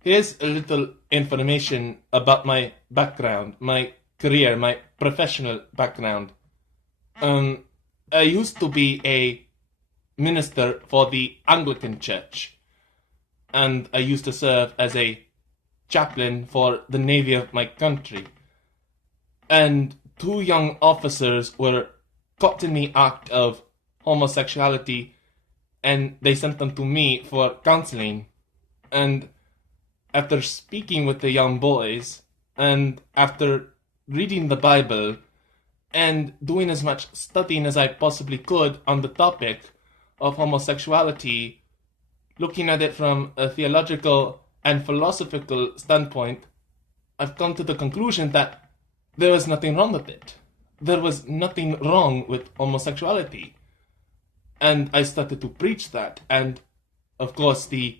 Here's a little information about my background, my career, my professional background. I used to be a minister for the Anglican Church, and I used to serve as a chaplain for the Navy of my country. And two young officers were caught in the act of homosexuality, and they sent them to me for counseling. And after speaking with the young boys, and after reading the Bible, and doing as much studying as I possibly could on the topic of homosexuality, looking at it from a theological and philosophical standpoint, I've come to the conclusion that there was nothing wrong with it. There was nothing wrong with homosexuality. And I started to preach that, and of course the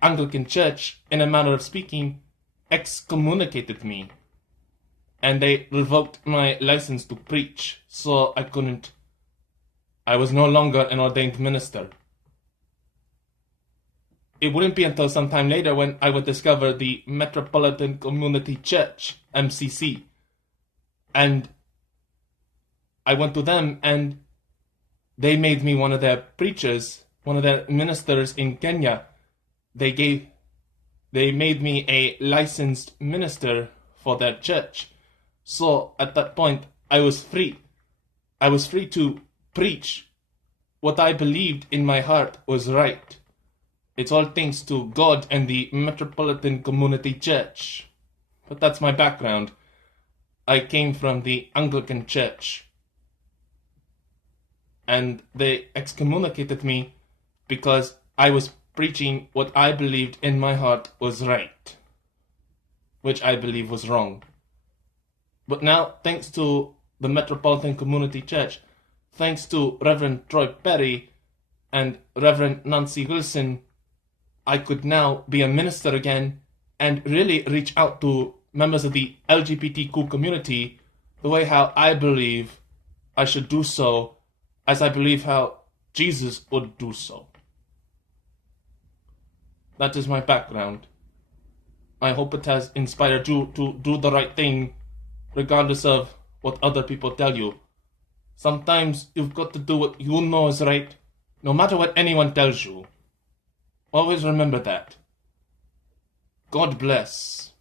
Anglican Church, in a manner of speaking, excommunicated me. And they revoked my license to preach, so I was no longer an ordained minister. It wouldn't be until some time later when I would discover the Metropolitan Community Church, MCC. And I went to them, and they made me one of their preachers, one of their ministers in Kenya. They made me a licensed minister for their church. So at that point, I was free. I was free to preach what I believed in my heart was right. It's all thanks to God and the Metropolitan Community Church. But that's my background. I came from the Anglican Church. And they excommunicated me because I was preaching what I believed in my heart was right, which I believe was wrong. But now, thanks to the Metropolitan Community Church, thanks to Reverend Troy Perry and Reverend Nancy Wilson, I could now be a minister again and really reach out to members of the LGBTQ community the way how I believe I should do so, as I believe how Jesus would do so. That is my background. I hope it has inspired you to do the right thing, regardless of what other people tell you. Sometimes you've got to do what you know is right, no matter what anyone tells you. Always remember that. God bless.